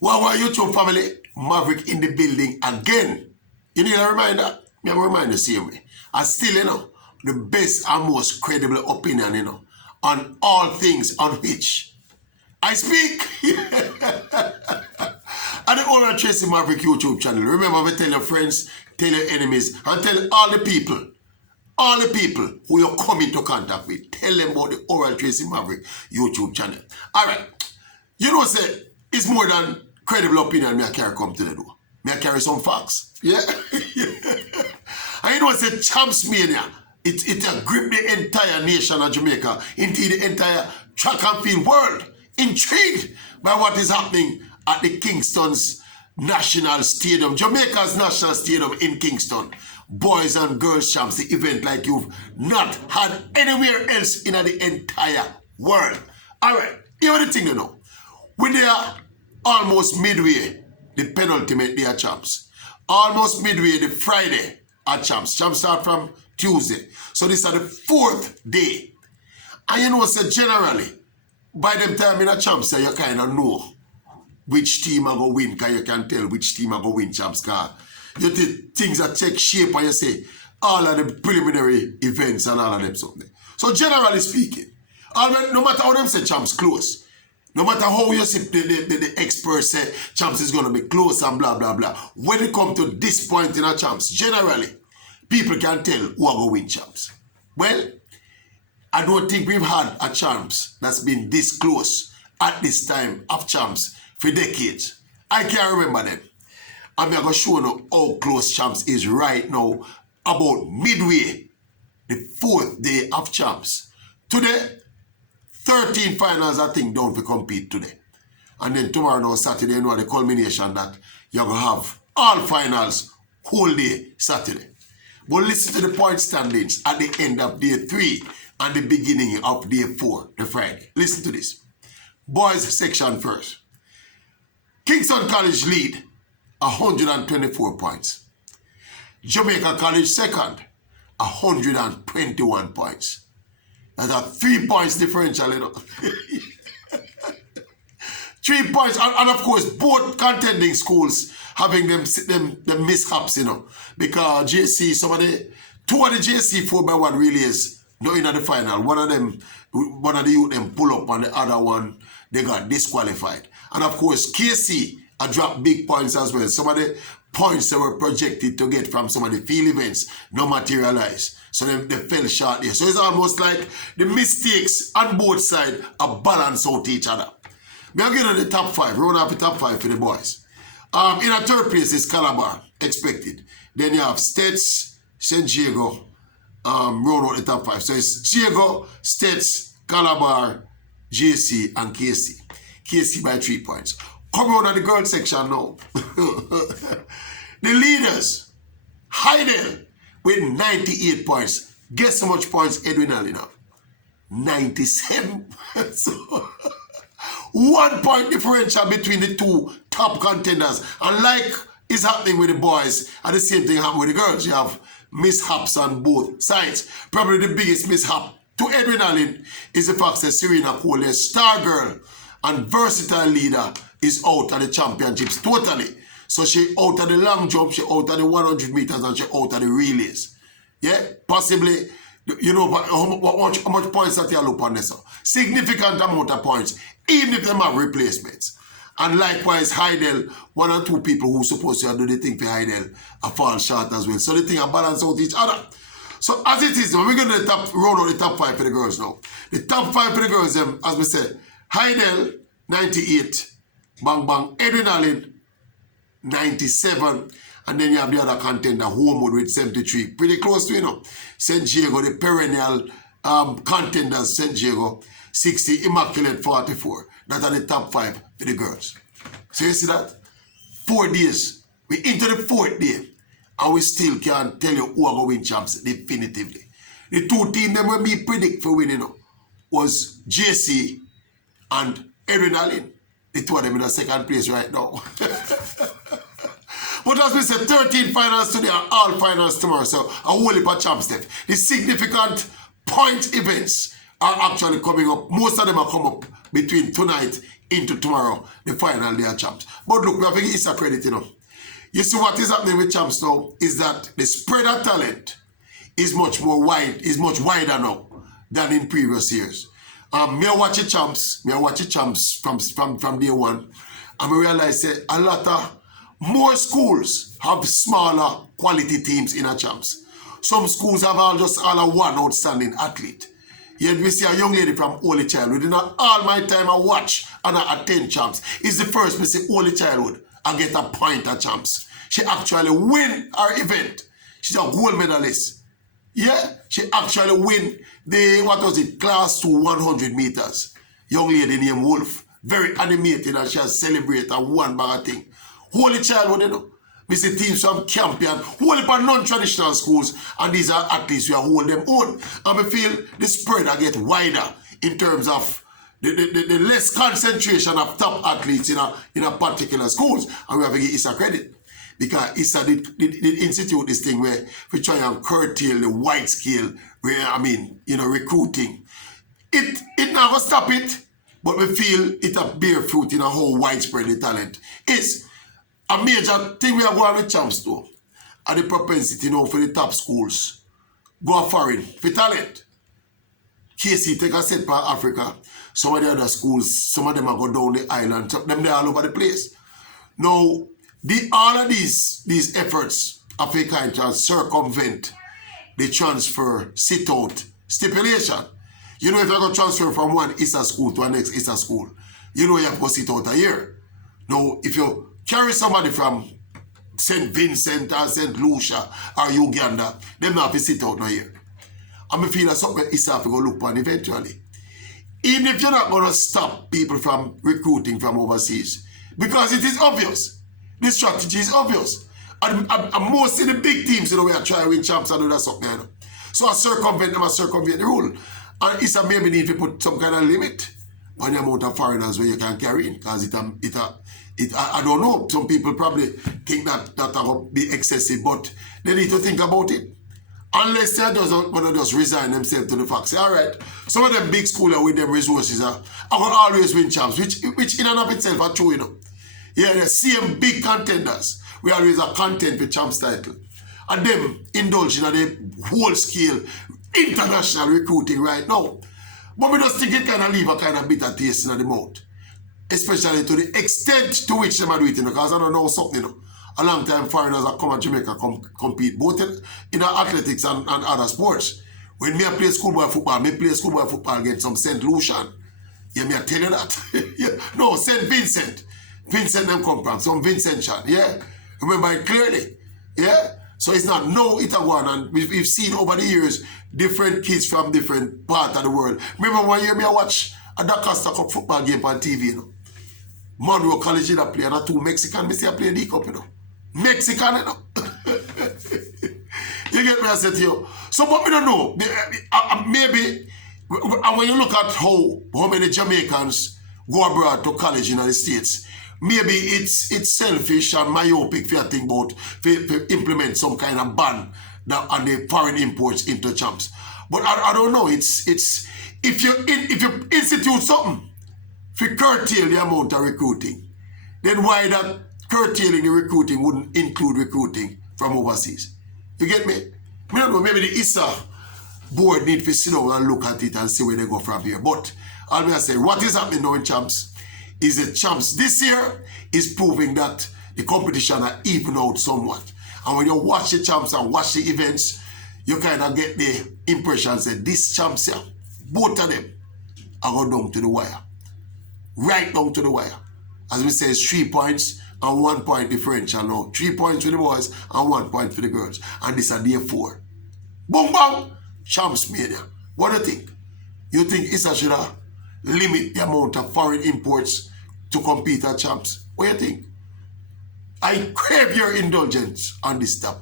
Well, YouTube family, Maverick in the building again. You need a reminder? Me, I'm remind the same way. I still, the best and most credible opinion, on all things on which I speak. And the Oral Tracy Maverick YouTube channel. Remember, we tell your friends, tell your enemies, and tell all the people who you come into contact with, tell them about the Oral Tracy Maverick YouTube channel. All right. Say, it's more than credible opinion me I carry come to the door. Me I carry some facts. Yeah? And say, Champs Mania, it grip the entire nation of Jamaica, indeed the entire track and field world, intrigued by what is happening at the Kingston's National Stadium, Jamaica's National Stadium in Kingston. Boys and girls champs, the event like you've not had anywhere else in the entire world. All right, here's the thing you know. We're there almost midway, the penultimate day of champs. Almost midway, the Friday at champs. Champs start from Tuesday. So this is the 4th day. And say generally, by them time in a champs, you kind of know which team are going to win, because you can tell which team are going to win champs. You did things that take shape and you say all of the preliminary events and all of them something. So generally speaking, no matter how them say champs close, no matter how you see the experts say champs is going to be close and blah, blah, blah. When it comes to this point in a champs, generally, people can tell who are going to win champs. Well, I don't think we've had a champs that's been this close at this time of champs for decades. I can't remember them. I'm going to show you how close champs is right now, about midway, the 4th day of champs. Today, 13 finals, I think, don't we compete today. And then tomorrow, now, Saturday, the culmination that you're going to have all finals whole day Saturday. But listen to the point standings at the end of day 3 and the beginning of day 4, the Friday. Listen to this. Boys section first. Kingston College lead, 124 points. Jamaica College second, 121 points. That's a 3 points differential, 3 points, and of course, both contending schools having them mishaps, because JC, two of the JC 4x1 relays, not in the final. One of the youth them pull up, and the other one, they got disqualified. And of course, KC dropped big points as well. Some of the points that were projected to get from some of the field events no materialize. So they fell short there. So it's almost like the mistakes on both sides are balance out each other. We are getting the top 5. We run off the top 5 for the boys. In a third place is Calabar, expected. Then you have Stets, St. Diego, run out the top 5. So it's Diego, Stets, Calabar, JC, and KC. KC by 3 points. Come on at the girls section now. The leaders, Heidel with 98 points. Guess how much points Edwin Allen have? 97. So 1 point differential between the two top contenders. And like is happening with the boys, and the same thing happening with the girls. You have mishaps on both sides. Probably the biggest mishap to Edwin Allen is the fact that Serena Cole, a star girl and versatile leader, is out of the championships totally. So she out of the long jump, she out of the 100 meters, and she out of the relays. Yeah, possibly, how much points that you look on this? Significant amount of points, even if they have replacements. And likewise, Heidel, 1 or 2 people who supposed to do the thing for Heidel are fall short as well. So the thing are balance out each other. So as it is, we're going to round out the top 5 for the girls now. The top 5 for the girls, as we said, Heidel, 98. Bang bang, Edwin Allen, 97. And then you have the other contender, Homewood with 73. Pretty close to, St. Diego, the perennial contenders, St. Diego, 60, Immaculate, 44. That are the top 5 for the girls. So you see that? 4 days. We're into the 4th day. And we still can't tell you who are going to win champs definitively. The 2 teams that we predict for winning was JC and Edwin Allen. The 2 of them in the 2nd place right now. But as we said, 13 finals today and all finals tomorrow. So a whole heap of champs left. The significant point events are actually coming up. Most of them are coming up between tonight into tomorrow, the final day of champs. But look, we have to give Issa credit, you know. You see what is happening with champs now is that the spread of talent is much wider now than in previous years. Me watch the champs from day one, and we realize that a lot of more schools have smaller quality teams in a champs. Some schools have all one outstanding athlete. Yet we see a young lady from Holy Childhood. In all my time I watch and I attend champs. It's the first we see Holy Childhood and get a point at champs. She actually win her event. She's a gold medalist. Yeah, she actually win the, class 2 100 meters. Young lady named Wolf. Very animated and she has celebrated and won by a thing. Holy Childhood, you know. We see teams from Champion, whole heap of non-traditional schools, and these are athletes we are hold them on. And we feel the spread I get wider in terms of the less concentration of top athletes in a particular schools. And we have to give Issa credit. Because Issa did institute this thing where we try and curtail the wide scale, recruiting. It never stop it, but we feel it a bear fruit in a whole widespread the talent is. A major thing we are going with champs though, are the propensity for the top schools. Go foreign for talent. KC take a set for Africa. Some of the other schools, some of them are go down the island. Them they all over the place. Now, all of these efforts are a kind of circumvent the transfer sit-out stipulation. You know, if you go transfer from one Issa school to the next Issa school, you have to go sit out a year. Now, if you carry somebody from St. Vincent or St. Lucia or Uganda, them not have to sit out no year. And I feel that's something Issa have to go look on eventually. Even if you're not going to stop people from recruiting from overseas, because it is obvious. The strategy is obvious. And most of the big teams, we are trying to win champs and do that something. So I circumvent the rule. And Issa maybe need to put some kind of limit on the amount of foreigners where you can carry in, because I don't know. Some people probably think that will be excessive, but they need to think about it. Unless they don't want to just resign themselves to the fact. Say, all right, some of them big schools with them resources are going to always win champs, which in and of itself are true, Yeah, the same big contenders. We always are content with champs title. And them indulge in the whole scale international recruiting right now. But we just think it kind of leave a kind of bitter taste in the mouth. Especially to the extent to which they are doing it, because I don't know something. A long time foreigners have come to Jamaica compete, both in athletics and other sports. When me play schoolboy football against some St. Lucian. Yeah, me I tell you that. Yeah. No, St. Vincent. Vincent them come from, some Vincentian. Yeah. Remember it clearly. Yeah. So it's not no it a one, and we've seen over the years different kids from different parts of the world. Remember one year me I watch a Costa Cup football game on TV, Monroe College did play, and 2 Mexican, me see I play D-Cup, Mexican, You get me, I said to you. So, but we don't know. Maybe, when you look at how many Jamaicans go abroad to college in the States, maybe it's selfish and myopic if you think about to implement some kind of ban on the foreign imports into champs. But I don't know. It's if you institute something to curtail the amount of recruiting, then why that curtailing the recruiting wouldn't include recruiting from overseas? You get me? I don't know, maybe the Issa board need to sit down and look at it and see where they go from here. But I'll be say, what is happening now in champs is that champs this year is proving that the competition are even out somewhat. And when you watch the champs and watch the events, you kind of get the impression that this champs here, both of them are going down to the wire. Right down to the wire. As we say, it's 3 points and 1 point differential now. 3 points for the boys and 1 point for the girls. And this is day 4. Boom, bang! Champs mania. What do you think? You think Issa should limit the amount of foreign imports to compete at champs? What do you think? I crave your indulgence on this topic.